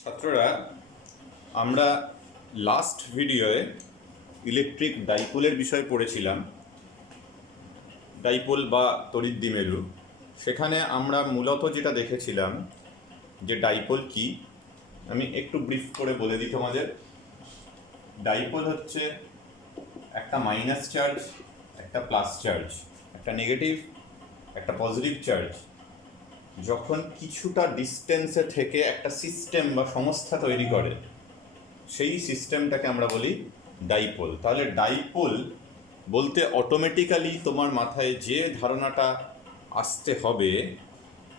ছাত্ররা, আমরা last ভিডিওয়ে electric ডাইপোলের বিষয় পড়েছিলাম, ডাইপোল বা তড়িৎদ্বিমেরু। সেখানে আমরা মূলত যেটা দেখেছিলাম যে ডাইপোল কি, আমি একটু ব্রিফ করে বলে দিই তোমাদের। ডাইপোল হচ্ছে একটা মাইনাস চার্জ, একটা প্লাস চার্জ, একটা নেগেটিভ, একটা পজিটিভ চার্জ যখন কিছুটা ডিস্টেন্সে থেকে একটা সিস্টেম বা সংস্থা তৈরি করে, সেই সিস্টেমটাকে আমরা বলি ডাইপোল। তাহলে ডাইপোল বলতে অটোমেটিক্যালি তোমার মাথায় যে ধারণাটা আসতে হবে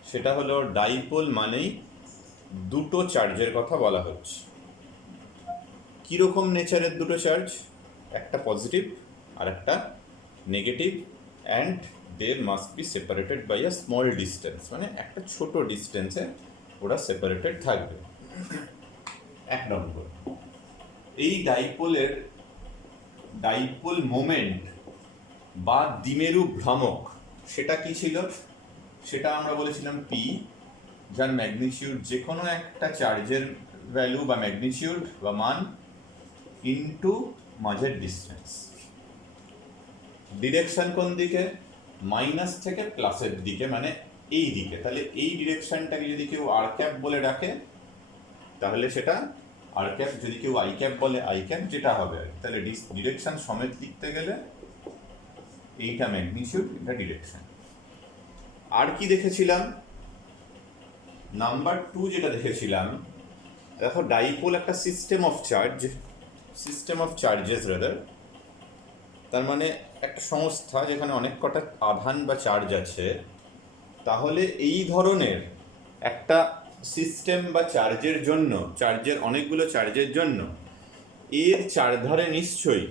সেটা হলো ডাইপোল মানেই দুটো চার্জের কথা বলা হচ্ছে। কীরকম নেচারের দুটো চার্জ? একটা পজিটিভ আর একটা negative, and they must be separated by a small distance, মানে একটা ছোট ডিস্টেন্সে ওরা সেপারেটেড থাকবে। এক নম্বর, এই ডাইপোল মোমেন্ট বা দ্বিমেরু ভ্রামক সেটা কি ছিল? সেটা আমরা বলেছিলাম পি, যার ম্যাগনিটিউড যে কোনো একটা চার্জের ভ্যালু বা ম্যাগনিটিউড বা মান ইনটু মাঝের ডিস্টেন্স। ডিরেকশন কোন দিকে? মাইনাস থেকে প্লাসের দিকে, মানে এই দিকে। তাহলে এই ডিরেকশনটাকে যদি কেউ আর ক্যাপ বলে ডাকে তাহলে সেটা আর ক্যাপ, যদি কেউ আই ক্যাপ বলে আই ক্যাপ, যেটা হবে। তাহলে ডিরেকশন সমেত লিখতে গেলে এইটা ম্যাগনিটিউড, এটা ডিরেকশন। আর কি দেখেছিলাম? নাম্বার 2 যেটা দেখেছিলাম, দেখো ডাইপোল একটা সিস্টেম অফ চার্জেস রাদার। তার মানে একটা সংস্থা যেখানে অনেক কটা আধান বা চার্জ আছে। তাহলে এই ধরনের একটা সিস্টেম বা অনেকগুলো চার্জের জন্য এর চারধারে নিশ্চয়ই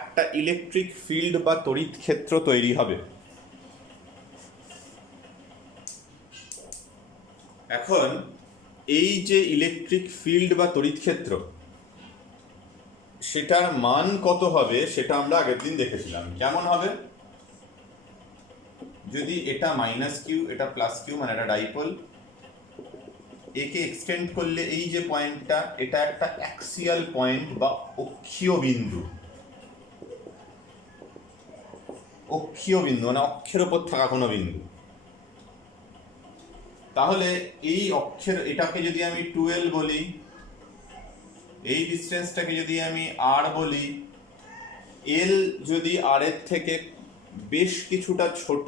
একটা ইলেকট্রিক ফিল্ড বা তড়িৎ ক্ষেত্র তৈরি হবে। এখন এই যে ইলেকট্রিক ফিল্ড বা তড়িৎ ক্ষেত্র, সেটার মান কত হবে সেটা আমরা আগের দিন দেখেছিলাম। কেমন হবে? যদি এটা মাইনাস কিউ, এটা প্লাস কিউ, মানে এটা ডাইপোল, একে এক্সটেন্ড করলে এই যে পয়েন্টটা, এটা একটা অ্যাক্সিয়াল পয়েন্ট বা অক্ষীয় বিন্দু। মানে অক্ষের ওপর থাকা কোনো বিন্দু। তাহলে এই এটাকে যদি আমি 12 বলি, এই ডিস্টেন্সটাকে যদি আমি আর বলি, এল যদি আর এর থেকে বেশ কিছুটা ছোট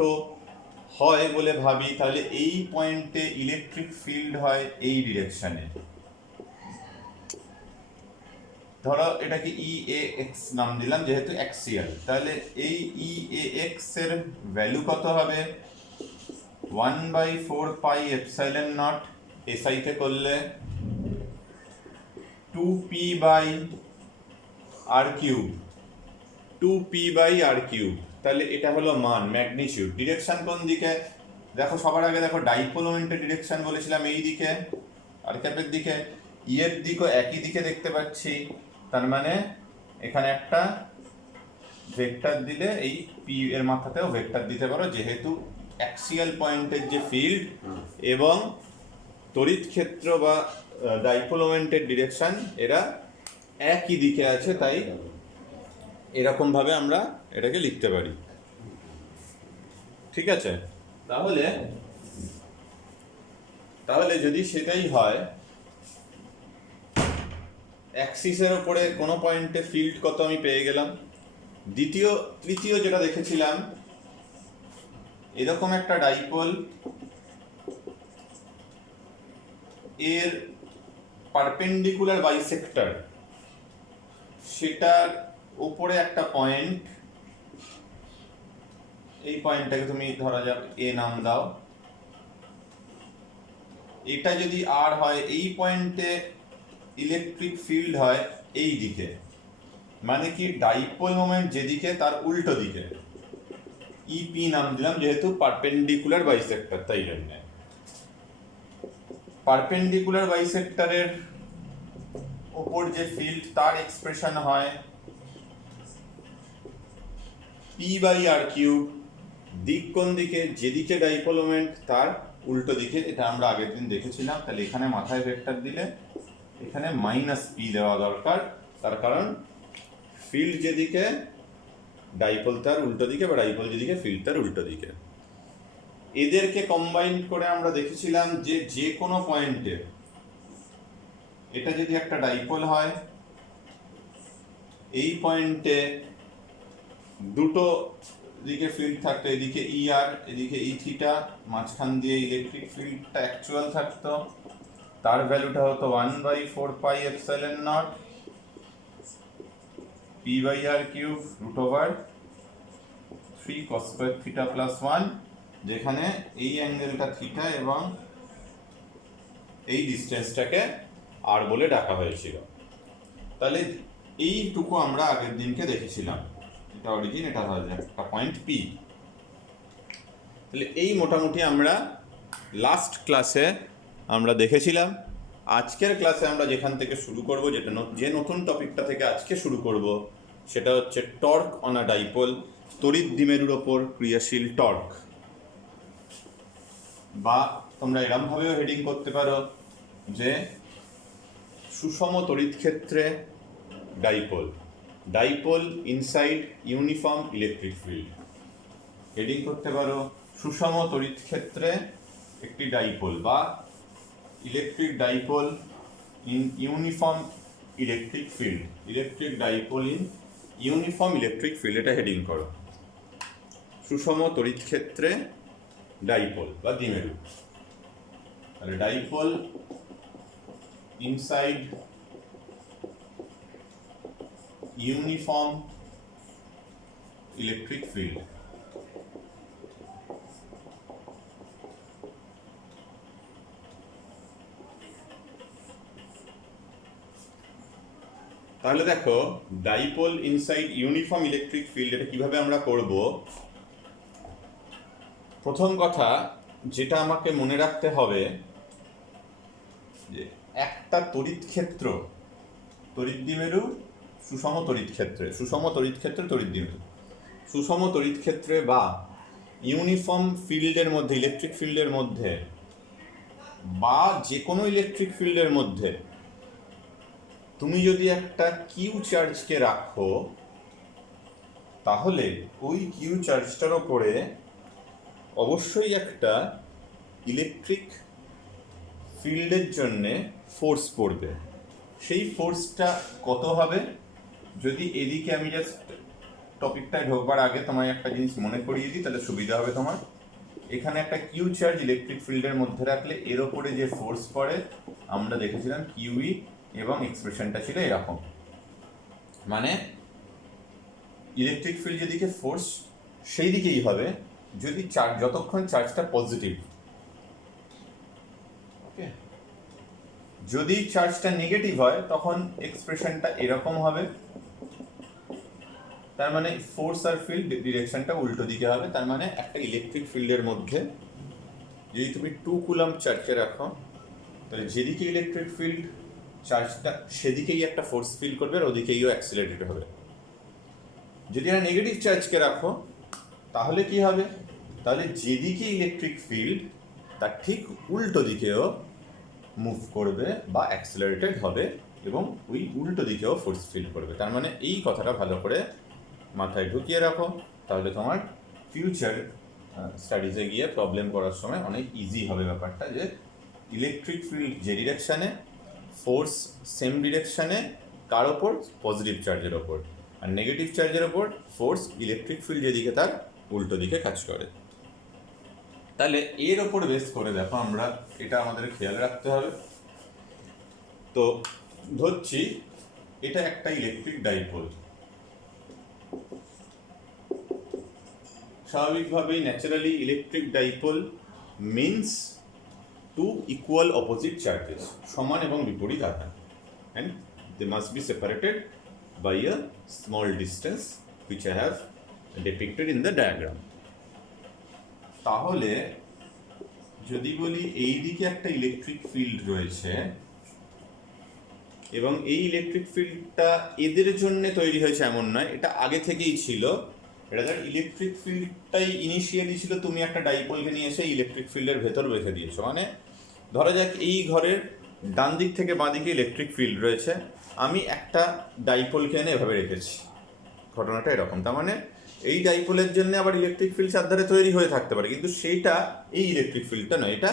হয় বলে ভাবি, তাহলে এই পয়েন্টে ইলেকট্রিক ফিল্ড হয় এই ডিরেকশনে। ধরো এটাকে EAX নাম দিলাম যেহেতু অ্যাক্সিয়াল। তাহলে এই EAX এর ভ্যালু কত হবে? 1/4 পাই এপসাইলন নট SI তে করলে 2p by r cube, 2p by r cube. তাহলে এটা হলো মান, ম্যাগনিটিউড। ডিরেকশন কোন দিকে? দেখো সবার আগে দেখো ডাইপোল মোমেন্টের ডিরেকশন বলেছিলাম এই দিকে, আর ক্যাপের দিকে। এর দিকও একই দিকে দেখতে পাচ্ছি, তার মানে এখানে একটা ভেক্টর দিলে এই পি এর মাথাতেও ভেক্টর দিতে পারো, যেহেতু অ্যাক্সিয়াল পয়েন্টের যে ফিল্ড এবং তড়িৎ ক্ষেত্র বা ডাইপোল মোমেন্টের ডিরেকশন এরা একই দিকে আছে, তাই এরকম ভাবে আমরা এটাকে লিখতে পারি। ঠিক আছে? তাহলে যদি সেটাই হয়, অ্যাক্সিসের ওপরে কোনো পয়েন্টে ফিল্ড কত আমি পেয়ে গেলাম। তৃতীয় যেটা দেখেছিলাম, এরকম একটা ডাইপোল, এর পারপেন্ডিকুলার বাইসেক্টর, সেটার উপরে একটা পয়েন্ট, এই পয়েন্টটাকে তুমি ধরা যাক এ নাম দাও। এটা যদি আর হয়, এই পয়েন্টে ইলেকট্রিক ফিল্ড হয় এই দিকে, মানে কি ডাইপোল মোমেন্ট যেদিকে তার উল্টো দিকে। EP নাম দিলাম যেহেতু পারপেন্ডিকুলার বাইসেক্টর, তাই জন্য পারপেন্ডিকুলার বাইসেক্টরের ওপর যে ফিল্ড, তার এক্সপ্রেশন হয় P বাই আর কিউব। দিক কোন দিকে? যেদিকে ডাইপোল মোমেন্ট তার উল্টো দিকে, এটা আমরা আগের দিন দেখেছিলাম। তাহলে এখানে মাথায় ভেক্টর দিলে এখানে মাইনাস পি দেওয়া দরকার, তার কারণ ফিল্ড যেদিকে ডাইপোল তার উল্টো দিকে, বা ডাইপোল যেদিকে ফিল্ড তার উল্টো দিকে। এদেরকে কম্বাইন করে আমরা দেখেছিলাম যে যে কোনো পয়েন্টে, এটা যদি একটা ডাইপোল হয়, এই পয়েন্টে দুটো দিকে ফিল্ড থাকতো, এদিকে ই আর এদিকে ই থিটা, মাঝখান দিয়ে ইলেকট্রিক ফিল্ডটা অ্যাকচুয়াল থাকতো, তার ভ্যালুটা হতো 1/4πε0 p/r³ √3 cos² θ + 1, যেখানে এই অ্যাঙ্গেলটা থিটা এবং এই ডিস্টেন্সটাকে আর বলে ডাকা হয়েছিল। তাহলে এইটুকু আমরা আগের দিনকে দেখেছিলাম, এটা অরিজিন, এটা হয়ে যায় একটা পয়েন্ট পি। তাহলে এই মোটামুটি আমরা লাস্ট ক্লাসে আমরা দেখেছিলাম। আজকের ক্লাসে আমরা যেখান থেকে শুরু করব, যে নতুন টপিকটা থেকে আজকে শুরু করব, সেটা হচ্ছে টর্ক অন আ ডাইপোল, তড়িৎ দ্বিমেরুর ওপর ক্রিয়াশীল টর্ক। বা তোমরা এরমভাবেও হেডিং করতে পারো যে সুষম তড়িৎ ক্ষেত্রে dipole, dipole inside uniform electric field. Heading করতে পারো সুষম তড়িৎ ক্ষেত্রে একটি ডাইপোল, বা electric dipole in uniform electric field, electric dipole in uniform electric field, এটা হেডিং করো। সুষম তড়িৎ ক্ষেত্রে ডাইপোল বা দ্বিমেরু। তাহলে dipole inside uniform electric field. তাহলে দেখো, dipole inside uniform electric field, এটা কিভাবে আমরা করব। প্রথম কথা যেটা আমাকে মনে রাখতে হবে, যে একটা তড়িৎ ক্ষেত্র, তড়িৎ দ্বিমেরু, সুষম তড়িৎ ক্ষেত্রে, সুষম তড়িৎ ক্ষেত্রে তড়িৎ দ্বিমেরু, সুষম তড়িৎ ক্ষেত্রে বা ইউনিফর্ম ফিল্ডের মধ্যে, ইলেকট্রিক ফিল্ডের মধ্যে, বা যে কোনো ইলেকট্রিক ফিল্ডের মধ্যে তুমি যদি একটা কিউ চার্জকে রাখো, তাহলে ওই কিউ চার্জটার ওপরে অবশ্যই একটা ইলেকট্রিক ফিল্ডের জন্যে ফোর্স পড়বে। সেই ফোর্সটা কত হবে, যদি এদিকে আমি জাস্ট টপিকটায় ঢোকবার আগে তোমায় একটা জিনিস মনে করিয়ে দিই, তাহলে সুবিধা হবে তোমার। এখানে একটা কিউ চার্জ ইলেকট্রিক ফিল্ডের মধ্যে রাখলে এর ওপরে যে ফোর্স পড়ে আমরা দেখেছিলাম কিউই, এবং এক্সপ্রেশনটা ছিল এরকম। মানে ইলেকট্রিক ফিল্ড যেদিকে ফোর্স সেই দিকেই হবে যদি যতক্ষণ চার্জটা পজিটিভ। ওকে, যদি চার্জটা নেগেটিভ হয় তখন এক্সপ্রেশনটা এরকম হবে। তার মানে ফোর্স আর ফিল্ড ডিরেকশনটা উল্টো দিকে হবে। তার মানে একটা ইলেকট্রিক ফিল্ডের মধ্যে যদি তুমি 2 কুলম্ব চার্জে রাখো, তাহলে যেদিকে ইলেকট্রিক ফিল্ড চার্জটা সেদিকেই একটা ফোর্স ফিল করবে, আর ওদিকেইও অ্যাক্সিলারেটেড হবে। যদি একটা নেগেটিভ চার্জকে রাখো তাহলে কি হবে, তাহলে যেদিকে ইলেকট্রিক ফিল্ড তার ঠিক উল্টো দিকেও মুভ করবে বা অ্যাক্সিলারেটেড হবে, এবং ওই উল্টো দিকেও ফোর্স ফিল করবে। তার মানে এই কথাটা ভালো করে মাথায় ঢুকিয়ে রাখো, তাহলে তোমার ফিউচার স্টাডিজে গিয়ে প্রবলেম করার সময় অনেক ইজি হবে ব্যাপারটা, যে ইলেকট্রিক ফিল্ড যে ডিরেকশানে, ফোর্স সেম ডিরেকশানে, কার ওপর, পজিটিভ চার্জের ওপর, আর নেগেটিভ চার্জের ওপর ফোর্স ইলেকট্রিক ফিল্ড যেদিকে তার উল্টো দিকে কাজ করে। তাহলে এর ওপর বেস করে দেখো, আমরা এটা আমাদের খেয়াল রাখতে হবে। তো ধরছি এটা একটা ইলেকট্রিক ডাইপোল। স্বাভাবিকভাবেই naturally electric dipole means two equal opposite charges, সমান এবং বিপরীত আধান, and they must be separated by a small distance which I have depicted in the diagram. তাহলে যদি বলি এই দিকে একটা ইলেকট্রিক ফিল্ড রয়েছে, এবং এই ইলেকট্রিক ফিল্ডটা এদের জন্য তৈরি হয়েছে এমন নয়, এটা আগে থেকেই ছিল, এটা দেখ ইলেকট্রিক ফিল্ডটাই ইনিশিয়ালি ছিল, তুমি একটা ডাইপোলকে নিয়ে এসে ইলেকট্রিক ফিল্ডের ভেতর রেখে দিয়েছো। মানে ধরা যাক এই ঘরের ডান দিক থেকে বাঁ দিকে ইলেকট্রিক ফিল্ড রয়েছে, আমি একটা ডাইপোলকে এনে এভাবে রেখেছি। ঘটনাটা এরকম। তার মানে এই ডাইপোলের জন্য আবার ইলেকট্রিক ফিল্ড চারধারে তৈরি হয়ে থাকতে পারে, কিন্তু সেইটা এই ইলেকট্রিক ফিল্ডটা নয়, এটা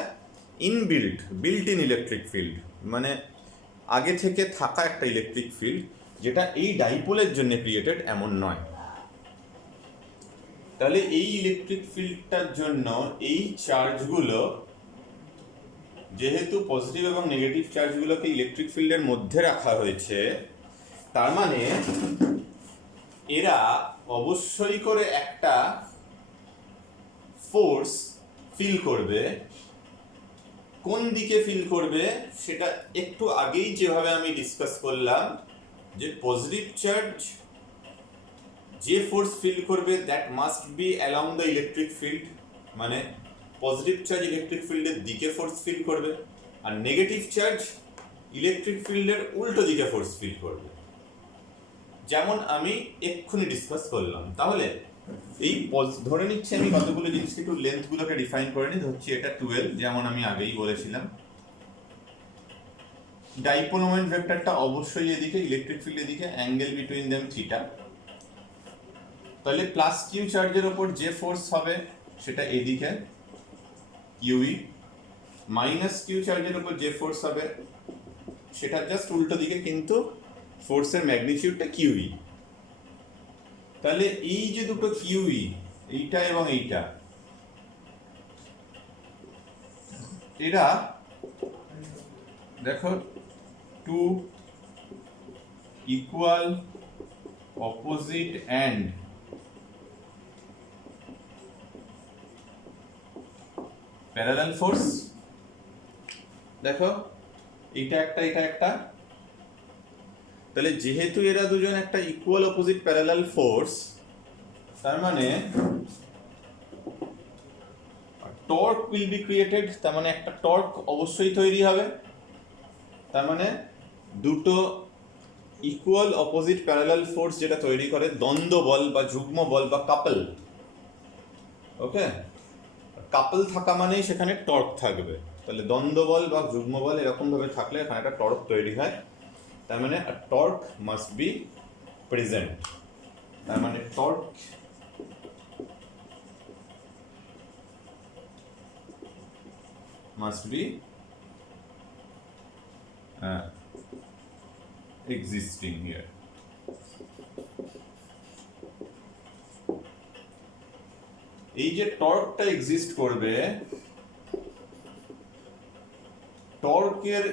বিল্ট ইন ইলেকট্রিক ফিল্ড, মানে আগে থেকে থাকা একটা ইলেকট্রিক ফিল্ড, যেটা এই ডাইপোলের জন্য ক্রিয়েটেড এমন নয়। তাহলে এই ইলেকট্রিক ফিল্ডটার জন্য এই চার্জগুলো, যেহেতু পজিটিভ এবং নেগেটিভ চার্জগুলোকে ইলেকট্রিক ফিল্ডের মধ্যে রাখা হয়েছে, তার মানে এরা অবশ্যই করে একটা ফোর্স ফিল করবে। কোন দিকে ফিল করবে সেটা একটু আগেই যেভাবে আমি ডিসকাস করলাম, যে পজিটিভ চার্জ যে ফোর্স ফিল করবে that must be along the electric field, মানে পজিটিভ চার্জ ইলেকট্রিক ফিল্ডের দিকে ফোর্স ফিল করবে, আর নেগেটিভ চার্জ ইলেকট্রিক ফিল্ডের উল্টো দিকে ফোর্স ফিল করবে, যেমন আমি এক্ষুনি ডিসকাস করলাম। তাহলে এই ধরে নিচ্ছি আমি কতগুলো জিনিস একটু লেন্থগুলোকে ডিফাইন করে নিই। ধরছি এটা 12, যেমন আমি আগেই বলেছিলাম। ডাইপোল মোমেন্ট ভেক্টরটা অবশ্যই এদিকে, ইলেকট্রিক ফিল্ড এদিকে, অ্যাঙ্গেল বিটুইন দেম থিটা। তাহলে প্লাস কিউ চার্জের ওপর যে ফোর্স হবে সেটা এদিকে কিউই, মাইনাস কিউ চার্জের ওপর যে ফোর্স হবে সেটা জাস্ট উল্টো দিকে, কিন্তু ফোর্সের ম্যাগনিটিউডটা কিউই। তাহলে এই যে দুটো কিউই, এইটা এবং এইটা, এরা দেখো two equal opposite and parallel force. দেখো এটা একটা, এটা একটা। তাহলে যেহেতু এরা দুজন একটা ইকুয়াল অপোজিট প্যারালাল ফোর্স, তার মানে টর্ক উইল বি ক্রিয়েটেড, তার মানে একটা টর্ক অবশ্যই তৈরি হবে। তার মানে দুটো ইকুয়াল অপোজিট প্যারালাল ফোর্স যেটা তৈরি করে দ্বন্দ্ব বল বা যুগ্ম বল বা কাপল। ওকে, কাপল থাকা মানেই সেখানে টর্ক থাকবে। তাহলে দ্বন্দ্ব বল বা যুগ্ম বল এরকম ভাবে থাকলে এখানে একটা টর্ক তৈরি হয়। তার মানে টর্ক মাস্ট বি প্রেজেন্ট। তার মানে torque must be existing here. এই যে টর্কটা এক্সিস্ট করবে, টর্কের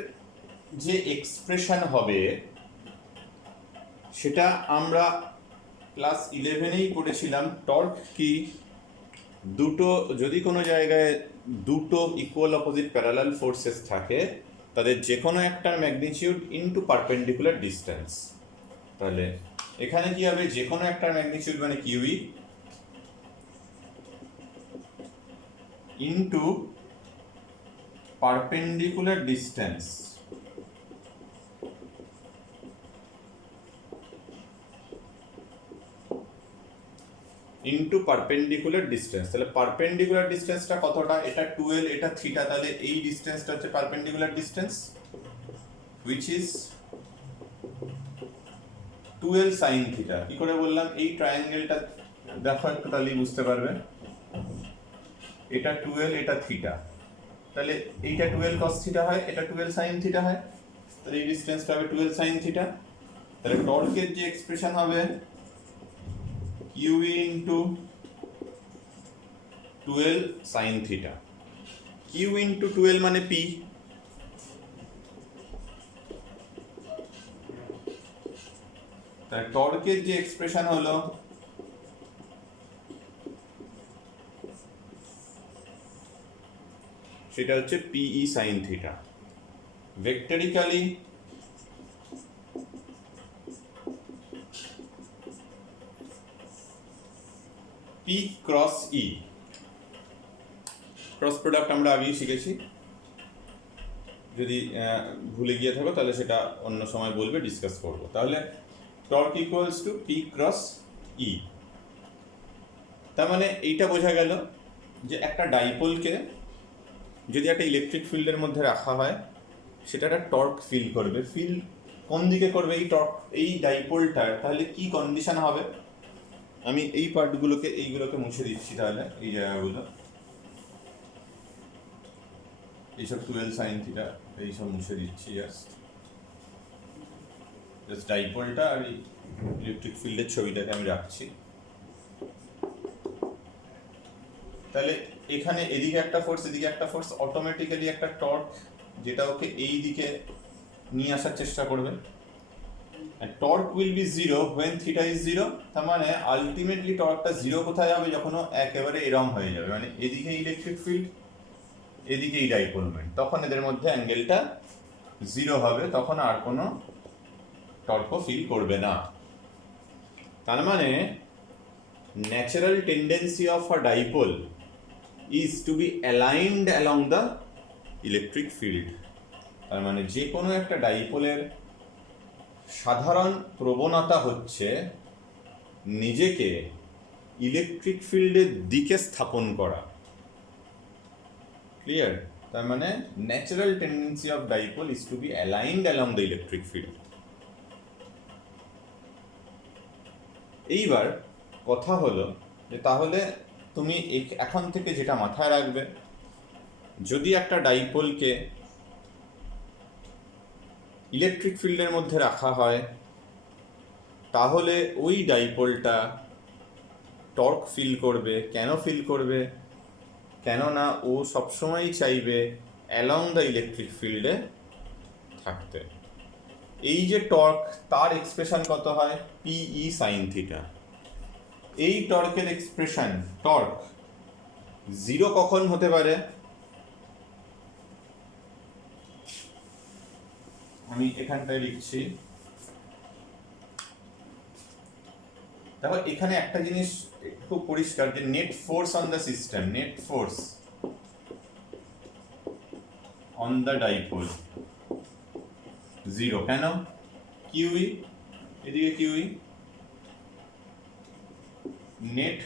যে এক্সপ্রেশন হবে সেটা আমরা ক্লাস 11-এই পড়েছিলাম। টর্ক কি, দুটো যদি কোনো জায়গায় দুটো ইকুয়াল অপোজিট প্যারালাল ফোর্সেস থাকে, তাদের যে কোনো একটার ম্যাগনিটিউড ইনটু পারপেন্ডিকুলার ডিস্টেন্স। তাহলে এখানে কি হবে, যে কোনো একটার ম্যাগনিটিউড মানে kiwi into perpendicular distance. Into perpendicular distance. তাহলে পারপেন্ডিকুলার ডিস্টেন্সটা কতটা, এটা 12, এটা থিটা। তাহলে এই ডিস্টেন্সটা হচ্ছে perpendicular distance, which is 12 sine theta. কি করে বললাম, এই ট্রায়াঙ্গেলটা দেখো একটু, তাহলেই বুঝতে পারবে। এটা 12, এটা থিটা, তাহলে এইটা 12 cos থিটা হয়, এটা 12 সাইন থিটা হয়। তাহলে এই ডিস্টেন্সটা হবে 12 সাইন থিটা। তাহলে টর্কের যে এক্সপ্রেশন হবে QE into 12 sin theta। Q into 12 মানে P। তাহলে টর্কের যে এক্সপ্রেশন হলো সেটা হচ্ছে PE sin theta। ভেক্টরিক্যালি P cross E, cross product আমরা আগেই শিখেছি। যদি ভুলে গিয়ে থাকো তাহলে সেটা অন্য সময় বলবে, ডিসকাস করবো। তাহলে torque equals to P cross E। তার মানে এইটা বোঝা গেল যে একটা ডাইপোলকে যদি একটা ইলেকট্রিক ফিল্ডের মধ্যে রাখা হয়, সেটা একটা টর্ক ফিল করবে। ফিল কোন দিকে করবে এই টর্ক, এই ডাইপোলটার? তাহলে কি কন্ডিশন হবে? আমি এই পার্টগুলোকে এইগুলোকে মুছে দিচ্ছি, তাহলে এই জায়গাগুলো, এইসব 12 সাইন থিটা এইসব মুছে দিচ্ছি। জাস্ট ডাইপোলটা আর ইলেকট্রিক ফিল্ডের ছবিটাকে আমি রাখছি। তাহলে এখানে এদিকে একটা ফোর্স, এদিকে একটা ফোর্স, অটোমেটিক্যালি একটা টর্ক যেটা ওকে এই দিকে নিয়ে আসার চেষ্টা করবে। Torque will be zero when theta is zero. তার মানে আলটিমেটলি টর্কটা জিরো কোথায় হবে? যখন ও একেবারে এরম হয়ে যাবে, মানে এদিকে ইলেকট্রিক ফিল্ড, এদিকে এই ডাইপোল মোমেন্ট, তখন এদের মধ্যে অ্যাঙ্গেলটা জিরো হবে, তখন আর কোনো টর্ক ফিল করবে না। তার মানে natural tendency of a dipole is to be aligned along the electric field। তার মানে যে কোনো একটা ডাইপোলের সাধারণ প্রবণতা হচ্ছে নিজেকে ইলেকট্রিক ফিল্ডের দিকে স্থাপন করা। ক্লিয়ার? তার মানে natural tendency of dipole is to be aligned along the electric field। এইবার কথা হলো যে তাহলে তুমি এখন থেকে যেটা মাথায় রাখবে, যদি একটা ডাইপোলকে ইলেকট্রিক ফিল্ডের মধ্যে রাখা হয়, তাহলে ওই ডাইপোলটা টর্ক ফিল করবে। কেন ফিল করবে? কেননা ও সবসময়ই চাইবে অ্যালং দ্য ইলেকট্রিক ফিল্ডে থাকতে। এই যে টর্ক, তার এক্সপ্রেশন কত হয়? পিই সাইন থিটা। এই টর্কের এক্সপ্রেশন, টর্ক জিরো কখন হতে পারে? আমি এখানটায় লিখছি। দেখো এখানে একটা জিনিস খুব পরিষ্কার, যে net force on the system, net force on the dipole zero. কেন? কিউই, এদিকে q E, net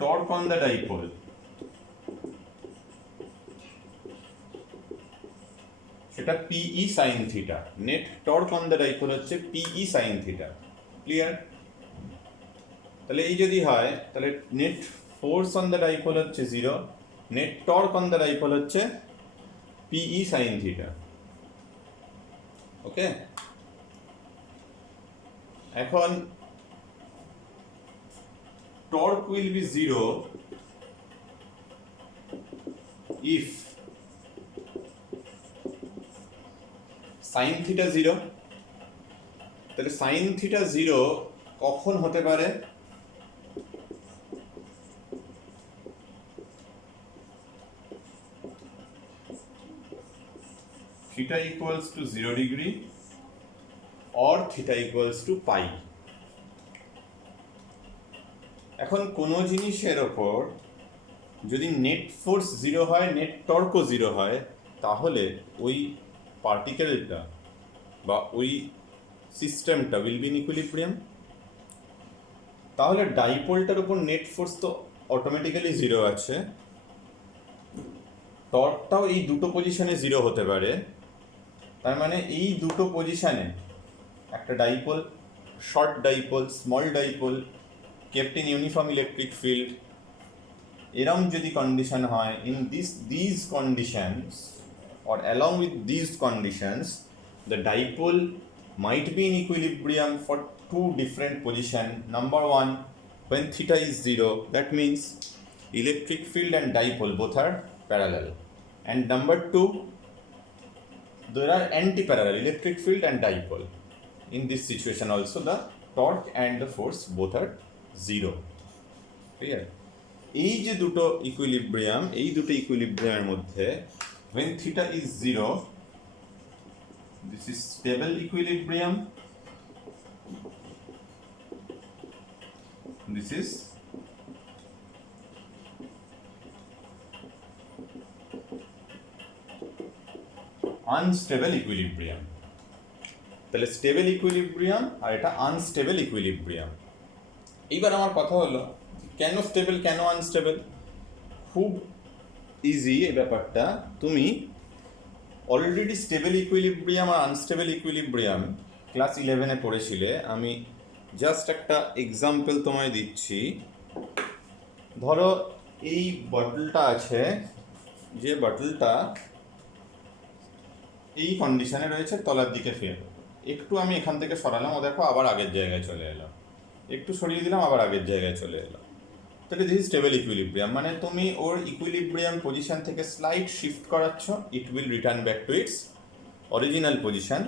torque on the dipole সেটা p E sine theta. Net torque on the dipole হচ্ছে পিই সাইন থিটা। ক্লিয়ার? তাহলে এই যদি হয়, তাহলে net force on the dipole হচ্ছে zero, net torque on the dipole হচ্ছে পিই সাইন থিটা। ওকে, এখন torque will be zero if sin theta zero। তাহলে sin theta zero কখন হতে পারে? theta equals to 0 degree or theta equals to pi। এখন কোনো জিনিসের ওপর যদি নেট ফোর্স জিরো হয়, নেট টর্কও জিরো হয়, তাহলে ওই পার্টিকেলটা বা ওই সিস্টেমটা উইল বি ইন ইকুইলিব্রিয়াম। তাহলে ডাইপোলটার উপর নেট ফোর্স তো অটোমেটিক্যালি জিরো আছে, টর্কটাও এই দুটো পজিশনে জিরো হতে পারে। তার মানে এই দুটো পজিশনে একটা dipole, short dipole, small dipole, kept in uniform electric field, এরম যদি কন্ডিশন হয়, in these conditions or along with these conditions the dipole might be in equilibrium for two different position. Number one, when theta is zero, that means electric field and dipole both are parallel, and number two, there are anti-parallel electric field and dipole. In this situation also the torque and the force both are zero. Clear? এই যে দুটো equilibrium, এই দুটো ইকুইলিব্রিয়ামের মধ্যে when theta is zero, this is stable equilibrium, this is unstable equilibrium। তাহলে stable equilibrium আর এটা unstable equilibrium. এইবার আমার কথা হলো কেন স্টেবল কেন আনস্টেবল। খুব ইজি এই ব্যাপারটা। তুমি অলরেডি স্টেবল ইকুইলিব্রিয়াম আর আনস্টেবল ইকুইলিব্রিয়াম ক্লাস 11-এ পড়েছিলে। আমি জাস্ট একটা এক্সাম্পল তোমায় দিচ্ছি। ধরো এই বটলটা আছে, যে বটলটা এই কন্ডিশনে রয়েছে, তলার দিকে ফের একটু আমি এখান থেকে সরালাম, ও দেখো আবার আগের জায়গায় চলে এলো, একটু সরিয়ে দিলাম আবার আগের জায়গায় চলে এলো। তাহলে দিস ইজ স্টেবল ইকুইলিব্রিয়াম, মানে তুমি ওর ইকুইলিব্রিয়াম পজিশন থেকে স্লাইড শিফট করাচ্ছ, it will return back to its original position.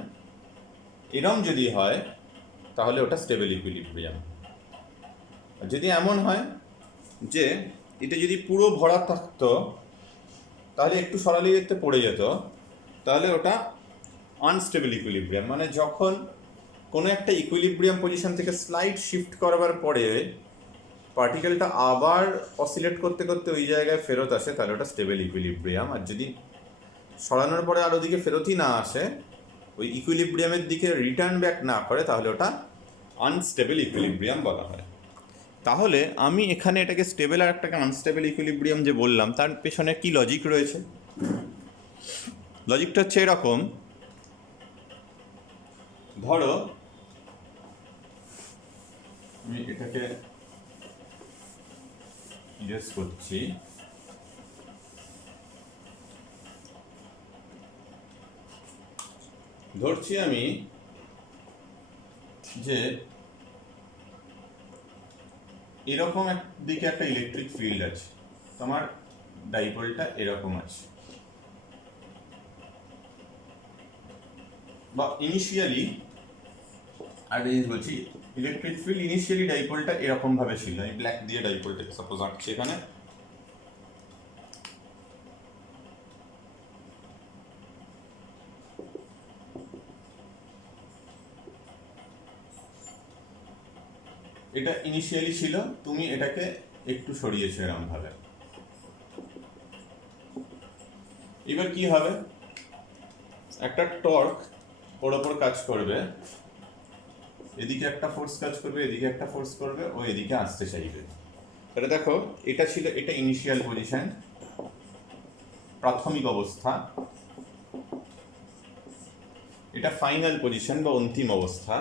এরম যদি হয় তাহলে ওটা স্টেবল ইকুইলিব্রিয়াম। যদি এমন হয় যে এটা যদি পুরো ভরা থাকতো তাহলে একটু সরালে দেখতে পড়ে যেত, তাহলে ওটা আনস্টেবল ইকুইলিব্রিয়াম। মানে যখন কোনো একটা ইকুইলিব্রিয়াম পজিশন থেকে স্লাইড শিফট করবার পরে পার্টিকেলটা আবার অসিলেট করতে করতে ওই জায়গায় ফেরত আসে, তাহলে ওটা স্টেবল ইকুইলিব্রিয়াম। আর যদি সরানোর পরে আর ওদিকে ফেরতই না আসে, ওই ইকুইলিব্রিয়ামের দিকে রিটার্ন ব্যাক না করে, তাহলে ওটা আনস্টেবল ইকুইলিব্রিয়াম বলা হয়। তাহলে আমি এখানে এটাকে স্টেবল আর একটাকে আনস্টেবল ইকুইলিব্রিয়াম যে বললাম, তার পেছনে কি লজিক রয়েছে? লজিকটা হচ্ছে এরকম, ধরো আমি এটাকে ইরেজ করছি, ধরছি আমি যে এরকম একদিকে একটা ইলেকট্রিক ফিল্ড আছে, তোমার ডাইপোলটা এরকম আছে, বা ইনিশিয়ালি আরেকটা জিনিস বলছি, ইলেকট্রিক ফিল্ড ইনিশিয়ালি ডাইপোলটা এরকম ভাবে ছিল। আমি ব্ল্যাক দিয়ে ডাইপোলটাকে সাপোজ আঁকছি এখানে, এটা ইনিশিয়ালি ছিল, তুমি এটাকে একটু সরিয়েছো এরকম ভাবে। এবার কি হবে, একটা টর্ক ওর ওপর কাজ করবে, এদিকে একটা ফোর্স কাজ করবে, এদিকে একটা ফোর্স করবে, ও এদিকে আসতে চাইবে। তাহলে দেখো এটা ছিল, এটা ইনিশিয়াল পজিশন, প্রাথমিক অবস্থা, এটা ফাইনাল পজিশন বা অন্তিম অবস্থা।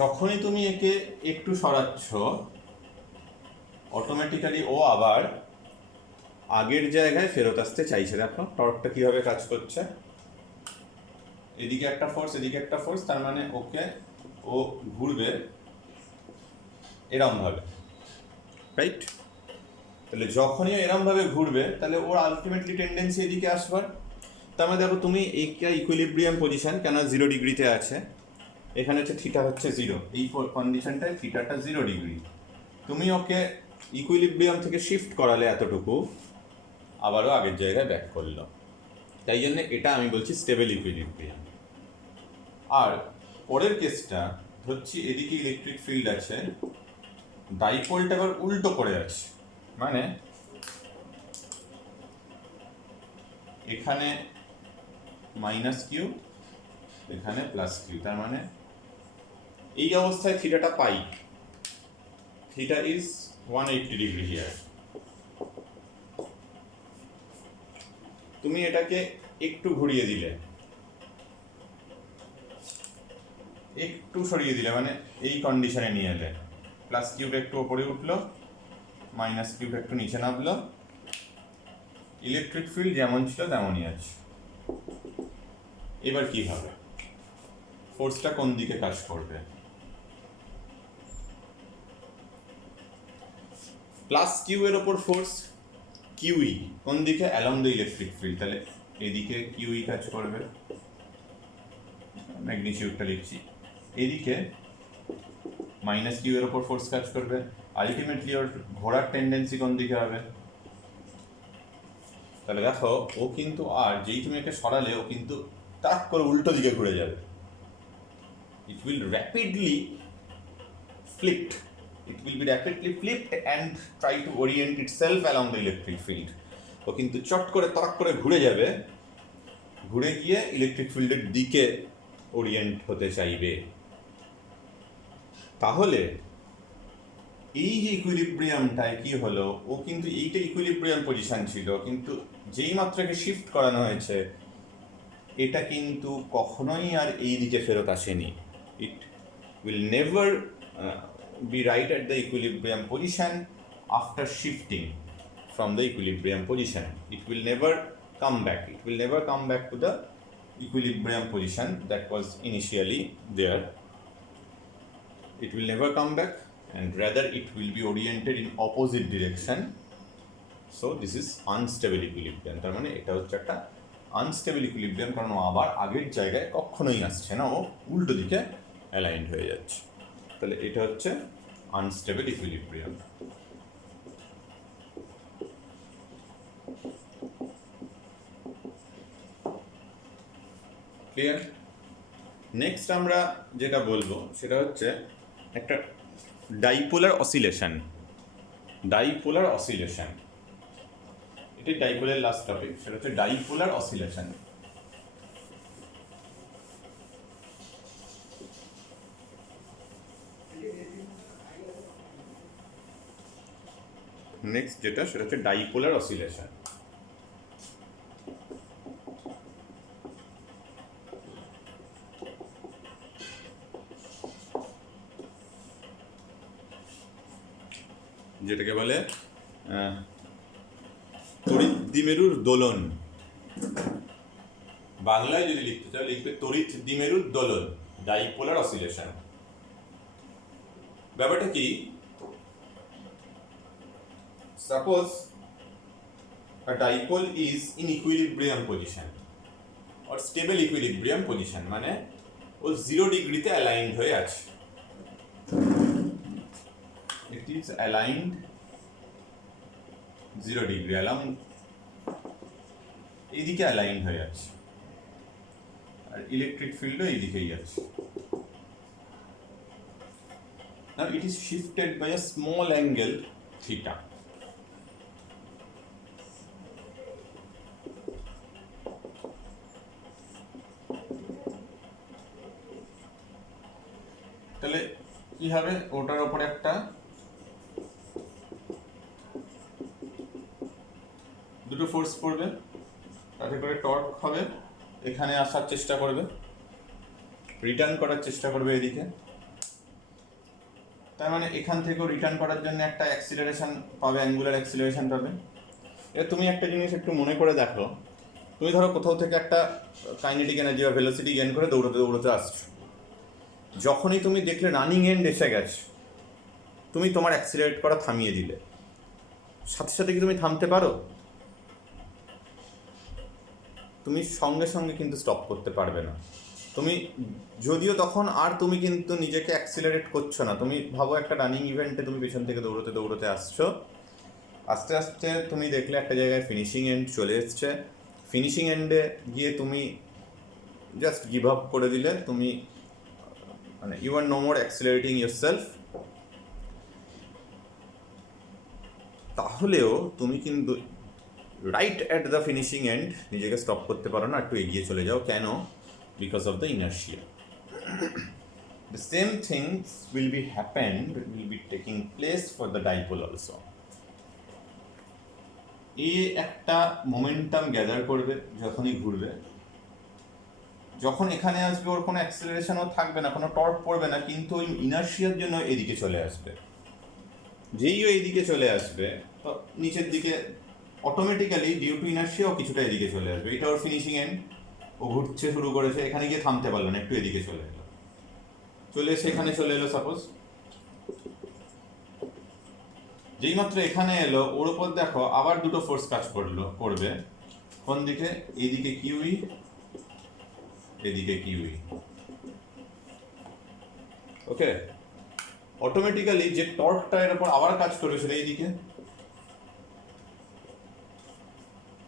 যখনই তুমি একে একটু সরাচ্ছ, অটোমেটিক্যালি ও আবার আগের জায়গায় ফেরত আসতে চাইছে। দেখো টর্কটা কিভাবে কাজ করছে, এদিকে একটা ফোর্স, এদিকে একটা ফোর্স, তার মানে ওকে ও ঘুরবে এরম ভাবে, রাইট? তাহলে যখনই এরম ভাবে ঘুরবে, তাহলে ওর আলটিমেটলি টেন্ডেন্সি এদিকে আসবার। তার মানে দেখো তুমি এইটা ইকুইলিব্রিয়াম পজিশন কেন 0 ডিগ্রিতে আছে, এখানে হচ্ছে থিটা হচ্ছে 0, এই কন্ডিশনটায় থিটাটা 0 ডিগ্রি। তুমি ওকে ইকুইলিব্রিয়াম থেকে শিফট করালে এতটুকু, আবারও আগের জায়গায় ব্যাক করলো। তাই জন্য এটা আমি বলছি স্টেবল ইকুইলিব্রিয়াম। আর পরের কেসটা ধরছি এদিকে ইলেকট্রিক ফিল্ড আছে, ডাইপোলটা এবার উল্টো করে আছে, মানে এখানে মাইনাস কিউ, এখানে প্লাস কিউ, তার মানে এই অবস্থায় থিটাটা পাই, থিটা ইজ 180 ডিগ্রি হিয়ার। তুমি এটাকে একটু ঘুরিয়ে দিলে, একটু সরিয়ে দিলে, মানে এই কন্ডিশনে নিয়ে এলে, প্লাস কিউটা একটু ওপরে উঠলো, মাইনাস কিউটা একটু নিচে নামলো, ইলেকট্রিক ফিল্ড যেমন ছিল তেমনই আছে। এবার কি হবে, ফোর্সটা কোন দিকে কাজ করবে? প্লাস কিউ এর ওপর ফোর্স কিউই কোন দিকে? Along the electric field. তাহলে এদিকে কিউই কাজ করবে, ম্যাগনিটিউডটা লিখছি, এদিকে মাইনাস কিউ এর ওপর ফোর্স কাজ করবে। আলটিমেটলি ওর ঘোরার টেন্ডেন্সি কোন দিকে হবে? তাহলে দেখো ও কিন্তু, আর যেই তুমি একে সরালে ও কিন্তু টাক করে উল্টো দিকে ঘুরে যাবে। It will rapidly flipped, it will be rapidly flipped and try to orient itself along the electric field. ও কিন্তু চট করে তড়াক করে ঘুরে যাবে, ঘুরে গিয়ে ইলেকট্রিক ফিল্ডের দিকে ওরিয়েন্ট হতে চাইবে। তাহলে এই যে ইকুইলিব্রিয়ামটায় কি হলো, ও কিন্তু এইটা ইকুইলিব্রিয়াম পজিশন ছিল, কিন্তু যেই মাত্রাকে শিফট করানো হয়েছে এটা কিন্তু কখনোই আর এই দিকে ফেরত আসেনি। It will never be right at the equilibrium position after shifting from the equilibrium position. It will never come back. It will never come back to the equilibrium position that was initially there. It will never come back, and rather it will be oriented in opposite direction. So this is unstable equilibrium. তার মানে এটা হচ্ছে একটা unstable equilibrium, কারণ ও আবার আগের জায়গায় কখনোই আসছে না, ও উল্টো দিকে অ্যালাইন্ড হয়ে যাচ্ছে। তাহলে এটা হচ্ছে আনস্টেবল ইকুইলিব্রিয়াম। ক্লিয়ার? নেক্সট আমরা যেটা বলবো সেটা হচ্ছে একটা ডাইপোলার অসিলেশন। ডাইপোলার অসিলেশন, এটি ডাইপোলের লাস্ট টপিক, সেটা হচ্ছে ডাইপোলার অসিলেশন। নেক্সট যেটা সেটা হচ্ছে ডাইপোলার অসিলেশন। যেটাকে বলে তড়িৎ দ্বিমেরুর দোলন। বাংলায় যদি লিখতে চাও লিখবে তড়িৎ দ্বিমেরুর দোলন, ডাইপোলার অসিলেশন। ব্যাপারটা কি, suppose a dipole is in equilibrium position or stable equilibrium position, মানে ও 0 ডিগ্রিতে অ্যালাইন্ড হয়ে আছে। It is aligned 0 ডিগ্রি, এইদিকে অ্যালাইন হয়ে আছে, আর ইলেকট্রিক ফিল্ডও এইদিকেই আছে। Now it is shifted by a small angle theta. তাহলে কি হবে, ওটার উপরে একটা দুটো ফোর্স পড়বে, তাতে করে টর্ক হবে, এখানে আসার চেষ্টা করবে, রিটার্ন করার চেষ্টা করবে এদিকে। তার মানে এখান থেকেও রিটার্ন করার জন্য একটা অ্যাক্সিলারেশন পাবে, অ্যাঙ্গুলার অ্যাক্সিলারেশন পাবে। এবার তুমি একটা জিনিস একটু মনে করে দেখো, তুমি ধরো কোথাও থেকে একটা কাইনেটিক এনার্জি বা ভেলোসিটি গেইন করে দৌড়তে দৌড়তে আসছো, যখনই তুমি দেখলে রানিং এন্ড এসে গেছে, তুমি তোমার অ্যাক্সিলারেট করা থামিয়ে দিলে, সাথে সাথে কি তুমি থামতে পারো? তুমি সঙ্গে সঙ্গে কিন্তু স্টপ করতে পারবে না। তুমি যদিও তখন আর তুমি কিন্তু নিজেকে অ্যাক্সিলারেট করছো না, তুমি ভাবো একটা রানিং ইভেন্টে তুমি পেছন থেকে দৌড়তে দৌড়তে আসছো, আস্তে আস্তে তুমি দেখলে একটা জায়গায় ফিনিশিং এন্ড চলে এসছে, ফিনিশিং এন্ডে গিয়ে তুমি জাস্ট গিভ আপ করে দিলে, তুমি মানে you are no more accelerating yourself. তাহলেও তুমি কিন্তু right at the finishing end নিজেকে স্টপ করতে পারো না, একটু এগিয়ে চলে যাও। কেন? Because of the inertia. The same things will be taking place for the dipole also. এ একটা মোমেন্টাম গ্যাদার করবে যখনই ঘুরবে, যখন এখানে আসবে ওর কোনো অ্যাক্সিলারেশনও থাকবে না, কোনো টর্ক পড়বে না, কিন্তু ওই ইনার্শিয়ার জন্য এদিকে চলে আসবে। যেই ও এইদিকে চলে আসবে তো নিচের দিকে অটোমেটিক্যালি ডিউ টু ইনার্শিয়াও কিছুটা এদিকে চলে আসবে। এটা ওর ফিনিশিং এন্ড, ও ঘুরছে শুরু করেছে, এখানে গিয়ে থামতে পারলো না, একটু এদিকে চলে এলো, চলে এসে এখানে চলে এলো। সাপোজ যেই মাত্র এখানে এলো, ওর উপর দেখো আবার দুটো ফোর্স কাজ করবে। কোন দিকে? এইদিকে কিউই, এদিকে কিউই। ওকে, অটোমেটিক্যালি যে টর্কটা এর উপর আবার কাজ করবে সেটা এইদিকে।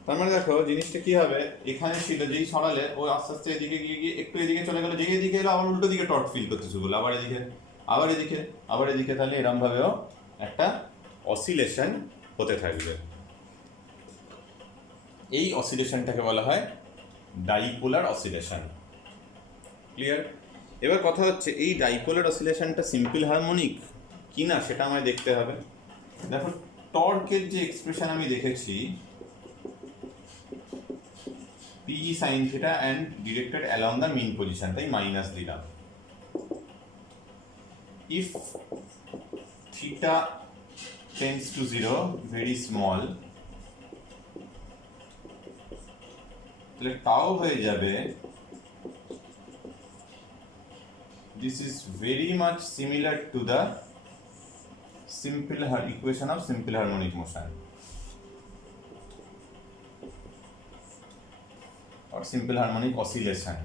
তার মানে দেখো জিনিসটা কি হবে, এখানে ছিল, যেই সরালে ও আস্তে আস্তে এদিকে গিয়ে গিয়ে একটু এদিকে চলে গেলো, যেই এদিকে এলো আবার উল্টো দিকে টর্ক ফিল করতে শুরু করলো, আবার এদিকে আবার এদিকে আবার এদিকে। তাহলে এরম ভাবেও একটা অসিলেশন হতে থাকবে। এই অসিলেশনটাকে বলা হয় ডাইপোলার অসিলেশন। ক্লিয়ার? এবার কথা হচ্ছে এই ডাইপোলার অসিলেশনটা সিম্পল হারমোনিক কি না সেটা আমায় দেখতে হবে। দেখো টর্কের যে এক্সপ্রেশন আমি দেখেছি PE sin theta and directed along the mean position, তাই মাইনাস দিলাম। if theta tends to 0 very small, তাহলে তাও হয়ে যাবে this is very much similar to the equation of simple harmonic motion or simple harmonic oscillation.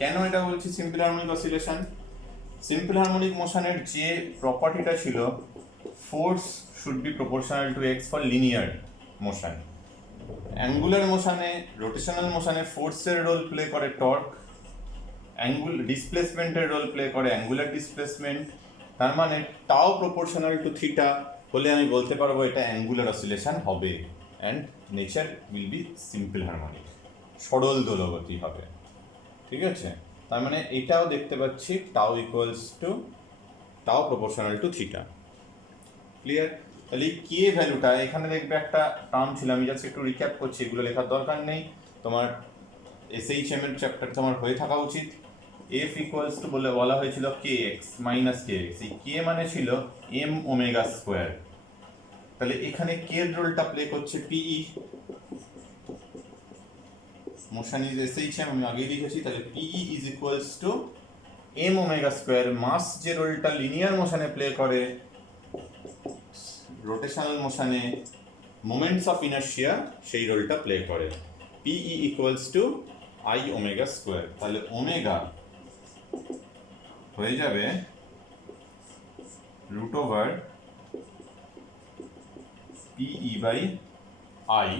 কেন এটা বলছি simple harmonic oscillation? Simple harmonic মোশনের যে প্রপার্টিটা ছিল force should be proportional to x for linear motion, angular মোশনে rotational মোশনে ফোর্সের রোল প্লে করে টর্ক, ডিসপ্লেসমেন্টের রোল প্লে করে অ্যাঙ্গুলার ডিসপ্লেসমেন্ট। তার মানে টাও প্রপোর্শনাল টু থিটা হলে আমি বলতে পারবো এটা অ্যাঙ্গুলার অসিলেশন হবে and nature will be simple harmonic, সরল দোলগতি হবে। ঠিক আছে, তার মানে এটাও দেখতে পাচ্ছি টাও ইকুয়ালস টু টাও প্রপোর্শনাল টু থিটা। ক্লিয়ার? তাহলে এই কে ভ্যালুটা এখানে দেখবে একটা টার্ম ছিল, আমি জাস্ট একটু রিক্যাপ করছি, এগুলো লেখার দরকার নেই, তোমার SHM এর চ্যাপ্টার তোমার হয়ে থাকা উচিত। এফ ইকুয়ালস টু বলা হয়েছিল কে এক্স মাইনাস কে এক্স, এই কে মানে ছিল এম ওমেগা স্কোয়ার। তাহলে এখানে কে এর রোলটা প্লে করছে পিই, মোশন ইজ SHM আমি আগেই লিখেছি, তাহলে p E is equals to m omega square. Mass যে রোলটা লিনিয়ার মোশনে প্লে করে, রোটেশনাল মোশনে মোমেন্টস অফ ইনার্শিয়া সেই রোলটা প্লে করে। P E equals to I omega square, তাহলে ওমেগা হয়ে যাবে root over p E by I.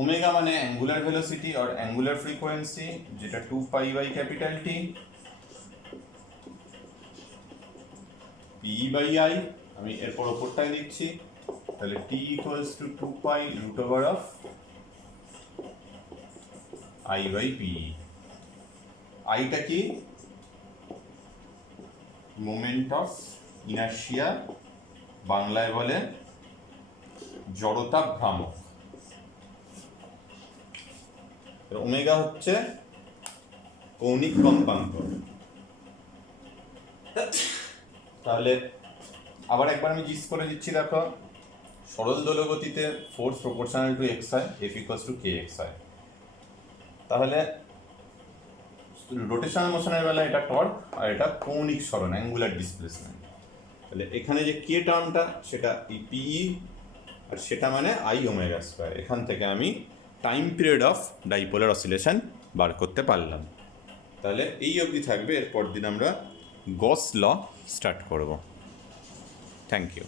Omega মানে অ্যাঙ্গুলার ভেলোসিটি আর অ্যাঙ্গুলার ফ্রিকোয়েন্সি, যেটা 2 pi by capital T, p E by I আমি এরপর ওপরটায় লিখছি, তাহলে T equals to 2 pi root over of I by p E. আইটা কি? মোমেন্ট অফ ইনার্শিয়া, বাংলায় বলে জড়তা ভ্রামক। ওমেগা হচ্ছে কৌণিক কম্পাঙ্ক। তাহলে আবার একবার আমি জিজ্ঞেস করে দিচ্ছি, দেখো সরল দোলগতিতে ফোর্স প্রপোর্শনাল টু এক্স হয়, F equals to K x হয়। তাহলে রোটেশনাল মোশনের বেলা এটা টর্ক আর এটা কৌণিক সরণ অ্যাঙ্গুলার ডিসপ্লেসমেন্ট। তাহলে এখানে যে কে টার্মটা সেটা এই পিই আর সেটা মানে আই ওমেগা স্কোয়ার। এখান থেকে আমি time period of dipolar oscillation বার করতে পারলাম। তাহলে এই অবধি থাকবে, এরপর দিন আমরা গস ল স্টার্ট করব। Thank you.